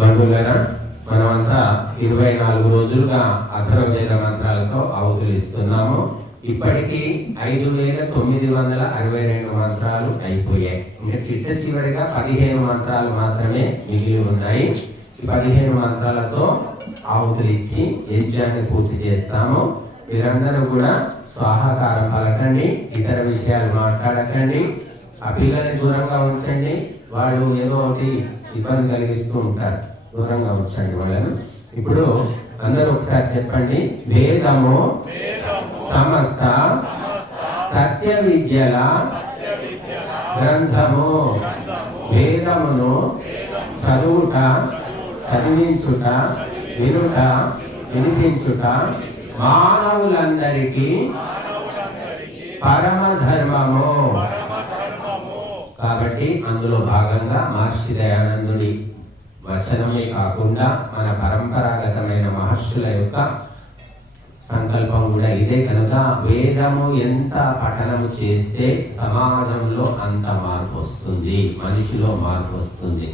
బంధువులైన మనమంతా 24 రోజులుగా అథర్వవేద మంత్రాలతో ఆహుతులు ఇస్తున్నాము. ఇప్పటికీ 5962 మంత్రాలు అయిపోయాయి. ఇంకా చివరిగా 15 మంత్రాలు మాత్రమే మిగిలి ఉన్నాయి. ఈ 15 మంత్రాలతో ఆహుతులు ఇచ్చి యజ్ఞాన్ని పూర్తి చేస్తాము. మీరందరూ కూడా స్వాహాకారం పలకండి, ఇతర విషయాలు మాట్లాడకండి, ఆ పిల్లల్ని దూరంగా ఉంచండి. వాళ్ళు ఏదో ఒకటి ఇబ్బంది కలిగిస్తూ ఉంటారు, దూరంగా ఉంచండి వాళ్ళను. ఇప్పుడు అందరూ ఒకసారి చెప్పండి. వేదము సమస్త సత్య విద్యల గ్రంథము. వేదమును చదువుట, చదివించుట, వినుట, వినిపించుట మానవులందరికీ పరమ ధర్మము. కాబట్టి అందులో భాగంగా మహర్షి దయానందుడి వచనమే కాకుండా మన పరంపరాగతమైన మహర్షుల యొక్క సంకల్పం కూడా ఇదే. కనుక వేదము ఎంత పఠనము చేస్తే సమాజంలో అంత మార్పు వస్తుంది, మనిషిలో మార్పు వస్తుంది.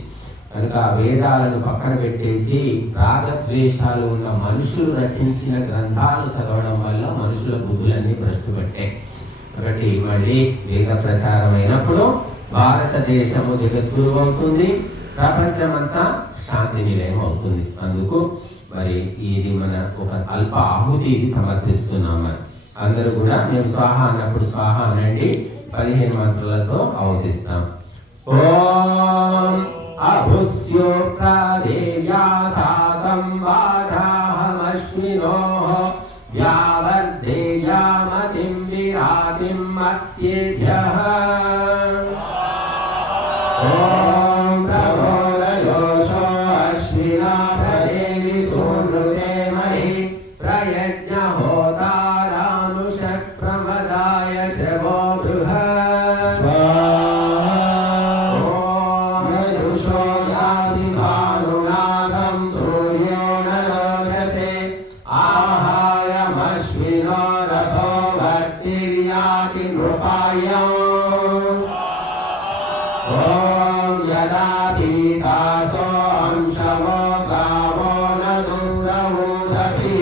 కనుక వేదాలను పక్కన పెట్టేసి రాగద్వేషాలు ఉన్న మనుషులు రచించిన గ్రంథాలు చదవడం వల్ల మనుషుల బుద్ధులన్నీ భ్రష్టుపట్టాయి. కాబట్టి మళ్ళీ వేద ప్రచారం అయినప్పుడు భారతదేశము జగద్గురు అవుతుంది, ప్రపంచమంతా శాంతి నిలయం అవుతుంది. అందుకు మరి ఇది మన ఒక అల్ప ఆహుతి సమర్పిస్తున్నాం. మనం అందరూ కూడా మేము స్వాహ అన్నప్పుడు స్వాహ అనండి. 15 మంత్రాలతో ఆహుతిస్తాం. ఓం అభుత్స్యో ప్రాదేవ్యా సాకం వాచాహమశ్వినో యావర్దేవ్యామతిం విరాతిం మత్యేభ్యః. ఓం ప్రబోధయోషో అశ్వినా ప్రదేవి సూనృతే మహి ప్రయజ్ఞ హోతారానుషట్ ప్రమదాయ శవో బృహత్. ఓం యజుషో యాసి భానునాసం సూర్యో నరోచసే ఆహాయమశ్వినో రథో వర్తిర్యాతి నృపాయం. ఓం యదా పీతాసో అంశవో గావో న దూరమూఢభి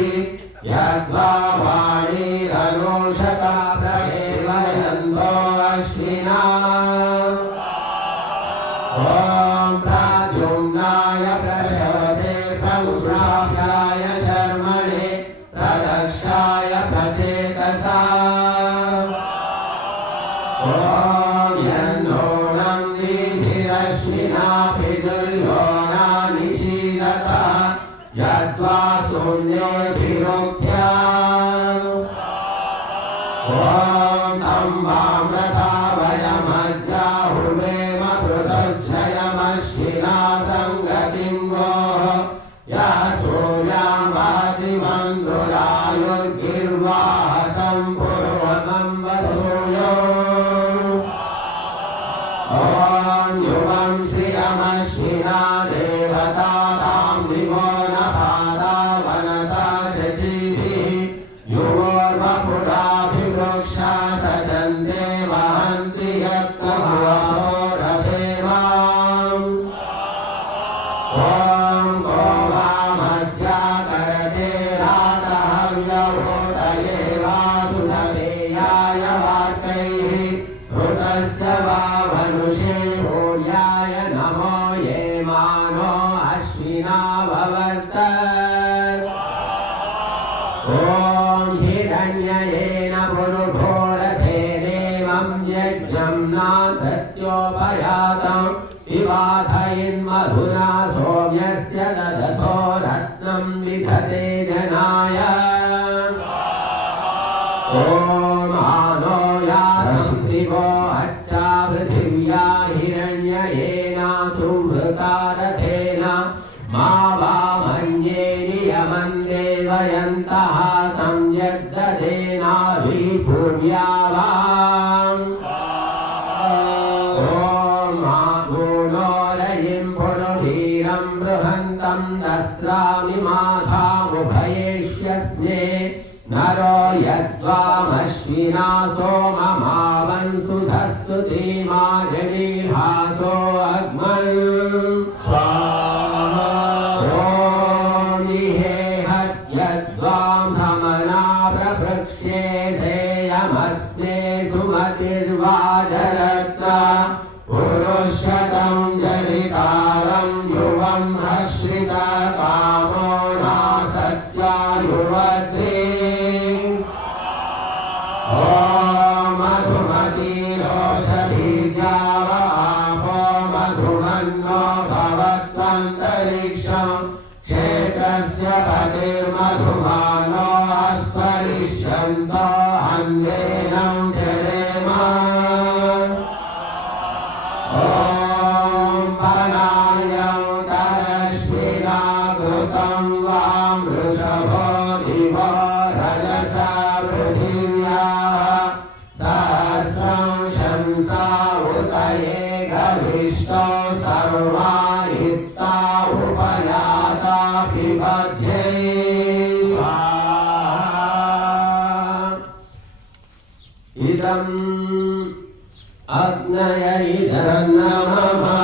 యద్వా వాణీరనుషత ప్రయేవయంతో అశ్వినా. ఓం ప్రాద్యుమ్నాయ ప్రశవసే ప్రముషాభ్యాయ శర్మణే ప్రదక్షాయ ప్రచేతసా. ఓం యన్నోణం విధిరశ్వినా పితుర్యోనా నిషీదత యద్వా శూన్యోభిరుక్త్యా. ఓం తం వామ్రతా వయమద్యాహుర్వేమ పృథుక్షయమశ్వినా సంగతిం గోః యః సూర్యాం వహతి మందురాయుర్గిర్వాహసం పూర్వమం వసూయో. ఓం యువం శ్రియమశ్వినా దేవతాతాం దివో నపాదా వనతా శచీభిః యువోర్వపురాభివృక్షా సజంతే వహంతి యత్కభువసో రథేవాం. ఓం గోవామధ్యాకరతే రాతహవ్యభూతయే వాసునరేయాయ వార్తైః ఋతస్య వావనుషే భూర్యాయ నమో ఏ మానో అశ్వినా వవర్తత్. ఓం హిరణ్యయేన పురుభోరథేనేవం యజ్ఞం నా సత్యోపయాతం వివాధయిన్మధునా సోమ్యస్య దదథో రత్నం విధతే జనాయ. ఓం ఆనో యాదివో అచ్చా పృథివ్యా హిరణ్యయేన సుమృతారథేన మా వామన్యే నియమం దేవయంతః సంయద్దదేనాభిభూమ్యా వాం. ఓం ఆనోరయిం పురువీరం బృహంతం దస్రామి మాధాముభయేష్యస్మే నరో యద్వామశ్వినా సోమమావన్ సుధస్తు ధీమా జనీల్హాసో అగ్మన్. స్వాహా. त्वन्तरिक्षं क्षेत्रस्य पतिर्मधुमानो अस्परिष्यन्तो अन्वेनं चरेम ॐ पनायं तदश्विना कृतं वां वृषभो दिवो रजसा पृथिव्याः सहस्रं शंसा उतये गविष्टो सर्वारित्ता उपयाता पिबध्ये इदम् अग्नय इदं नमः